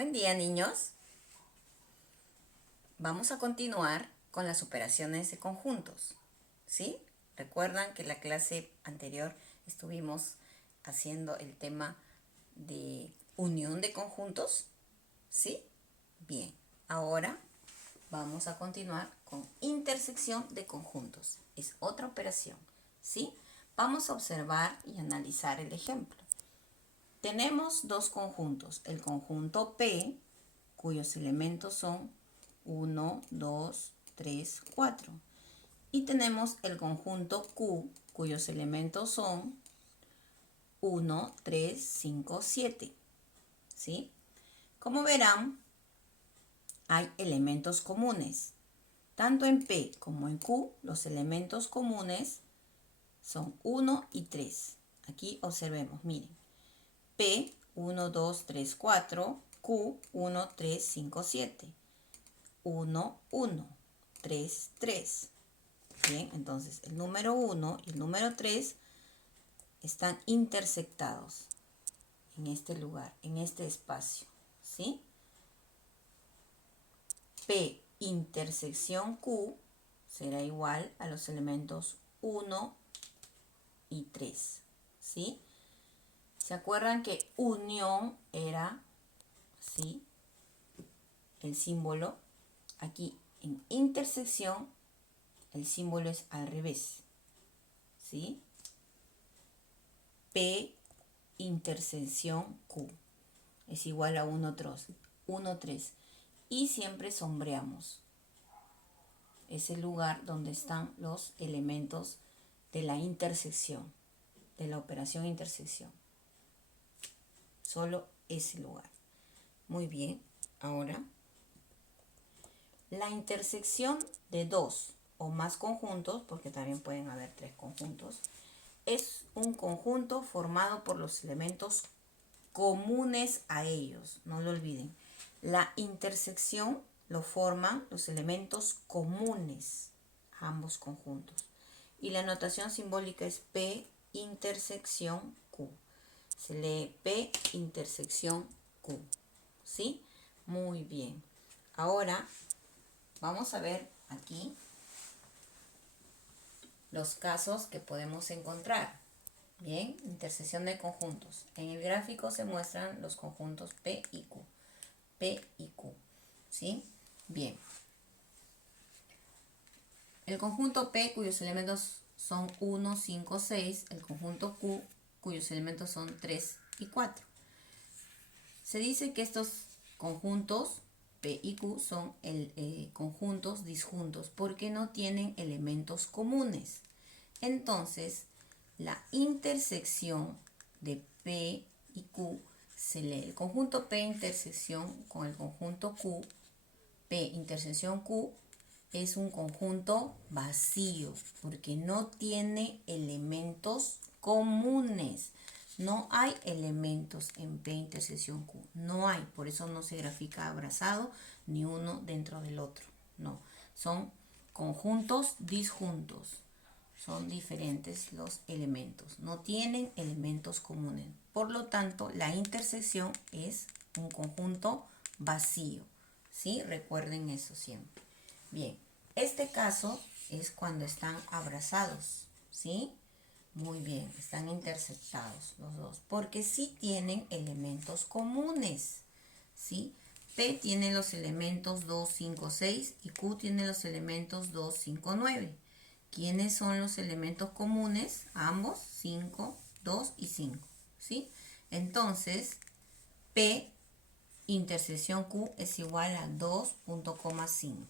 Buen día, niños. Vamos a continuar con las operaciones de conjuntos, ¿sí? Recuerdan que en la clase anterior estuvimos haciendo el tema de unión de conjuntos, ¿sí? Bien, ahora vamos a continuar con intersección de conjuntos. Es otra operación, ¿sí? Vamos a observar y analizar el ejemplo. Tenemos dos conjuntos, el conjunto P, cuyos elementos son 1, 2, 3, 4. Y tenemos el conjunto Q, cuyos elementos son 1, 3, 5, 7. ¿Sí? Como verán, hay elementos comunes. Tanto en P como en Q, los elementos comunes son 1 y 3. Aquí observemos, miren. P, 1, 2, 3, 4. Q, 1, 3, 5, 7. 1, 1, 3, 3. Bien, entonces el número 1 y el número 3 están intersectados en este lugar, en este espacio, ¿sí? P intersección Q será igual a los elementos 1 y 3, ¿sí? ¿Se acuerdan que unión era, ¿sí?, el símbolo? Aquí en intersección el símbolo es al revés, ¿sí? P intersección Q es igual a 1, 3. Y siempre sombreamos ese lugar donde están los elementos de la intersección, de la operación intersección. Solo ese lugar. Muy bien, ahora la intersección de dos o más conjuntos, porque también pueden haber tres conjuntos, es un conjunto formado por los elementos comunes a ellos. No lo olviden. La intersección lo forman los elementos comunes a ambos conjuntos. Y la notación simbólica es P intersección Q. Se lee P intersección Q. ¿Sí? Muy bien. Ahora vamos a ver aquí los casos que podemos encontrar. Bien, intersección de conjuntos. En el gráfico se muestran los conjuntos P y Q. P y Q, ¿sí? Bien. El conjunto P, cuyos elementos son 1, 5, 6. El conjunto Q, cuyos elementos son 3 y 4. Se dice que estos conjuntos P y Q son conjuntos disjuntos porque no tienen elementos comunes. Entonces, la intersección de P y Q se lee el conjunto P intersección con el conjunto Q. P intersección Q es un conjunto vacío porque no tiene elementos comunes. No hay elementos en P intersección Q. No hay, por eso no se grafica abrazado ni uno dentro del otro. No, son conjuntos disjuntos. Son diferentes los elementos. No tienen elementos comunes. Por lo tanto, la intersección es un conjunto vacío. ¿Sí? Recuerden eso siempre. Bien, este caso es cuando están abrazados. ¿Sí? Muy bien, están intersectados los dos. Porque sí tienen elementos comunes. ¿Sí? P tiene los elementos 2, 5, 6 y Q tiene los elementos 2, 5, 9. ¿Quiénes son los elementos comunes? Ambos, 5, 2 y 5. ¿Sí? Entonces, P intersección Q es igual a 2.5,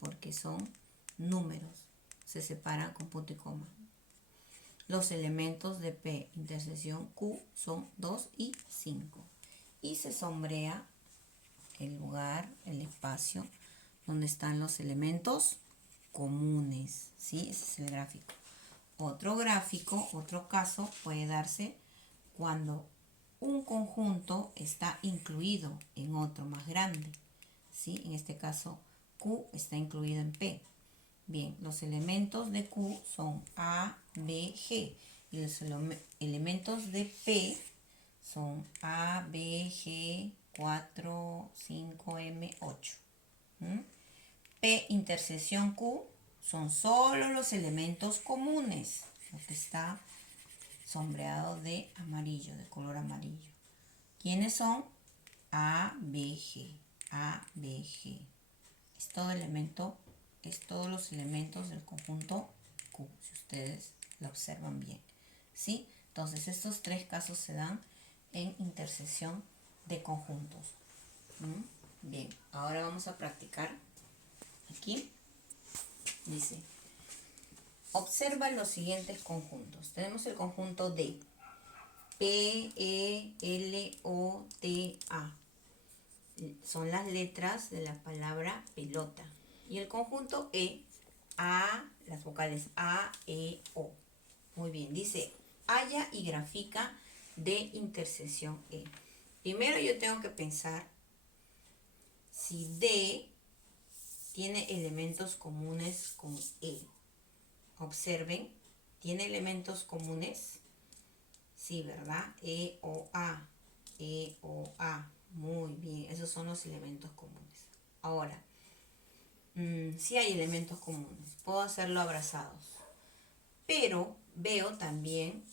porque son números, se separan con punto y coma. Los elementos de P intersección Q son 2 y 5. Y se sombrea el lugar, el espacio donde están los elementos comunes, ¿sí? Ese es el gráfico. Otro gráfico, otro caso puede darse cuando un conjunto está incluido en otro más grande, ¿sí? En este caso, Q está incluido en P. Bien, los elementos de Q son A, B, G. Y los elementos de P son A, B, G, 4, 5M, 8. P intersección Q son solo los elementos comunes, lo que está sombreado de amarillo, de color amarillo. ¿Quiénes son? A, B, G. A, B, G. Es todos los elementos del conjunto Q, si ustedes lo observan bien. ¿Sí? Entonces, estos tres casos se dan en intersección de conjuntos. Bien, ahora vamos a practicar. Aquí dice, observa los siguientes conjuntos. Tenemos el conjunto D. P, E, L, O, T, A. Son las letras de la palabra pelota. Y el conjunto E, A, las vocales A, E, O. Muy bien, dice, halla y grafica de intersección E. Primero yo tengo que pensar si D tiene elementos comunes con E. Observen, ¿tiene elementos comunes? Sí, ¿verdad? E, O, A. E, O, A. Muy bien, esos son los elementos comunes. Ahora, sí hay elementos comunes. Puedo hacerlo abrazados. Pero veo también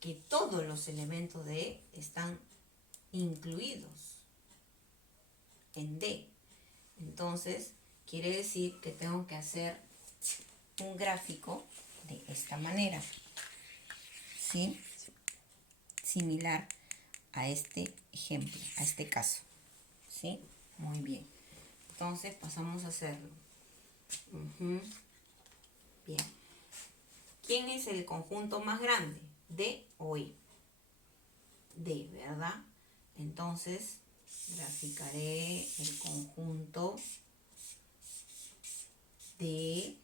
que todos los elementos de E están incluidos en D. Entonces, quiere decir que tengo que hacer un gráfico de esta manera. ¿Sí? Similar a este ejemplo, a este caso. ¿Sí? Muy bien. Entonces, pasamos a hacerlo. Bien. ¿Quién es el conjunto más grande? D o E. D, ¿verdad? Entonces, graficaré el conjunto de...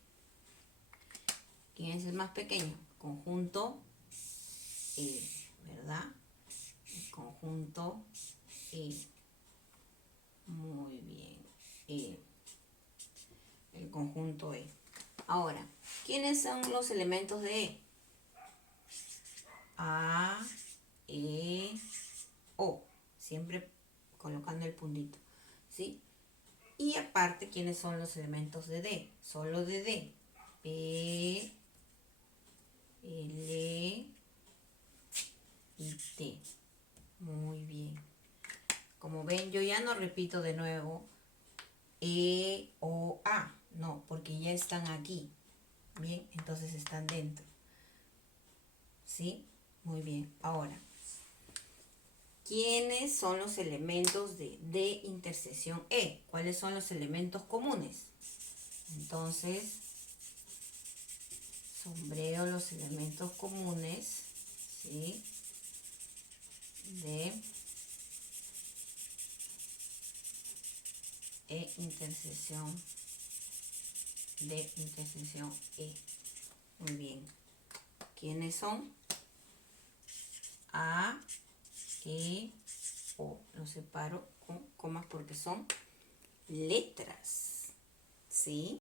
¿Quién es el más pequeño? Conjunto E, ¿verdad? El conjunto E. Muy bien. E. El conjunto E. Ahora, ¿quiénes son los elementos de E? A, E, O. Siempre colocando el puntito. ¿Sí? Y aparte, ¿quiénes son los elementos de D? Solo de D. P, L y T. Muy bien. Como ven, yo ya no repito de nuevo E, O, A. No, porque ya están aquí. Bien, entonces están dentro. ¿Sí? Muy bien. Ahora, ¿quiénes son los elementos de D intersección E? ¿Cuáles son los elementos comunes? Entonces, sombreo los elementos comunes, ¿sí? De E intersección E. Muy bien. ¿Quiénes son? A, E, O. Los separo con comas porque son letras, ¿sí?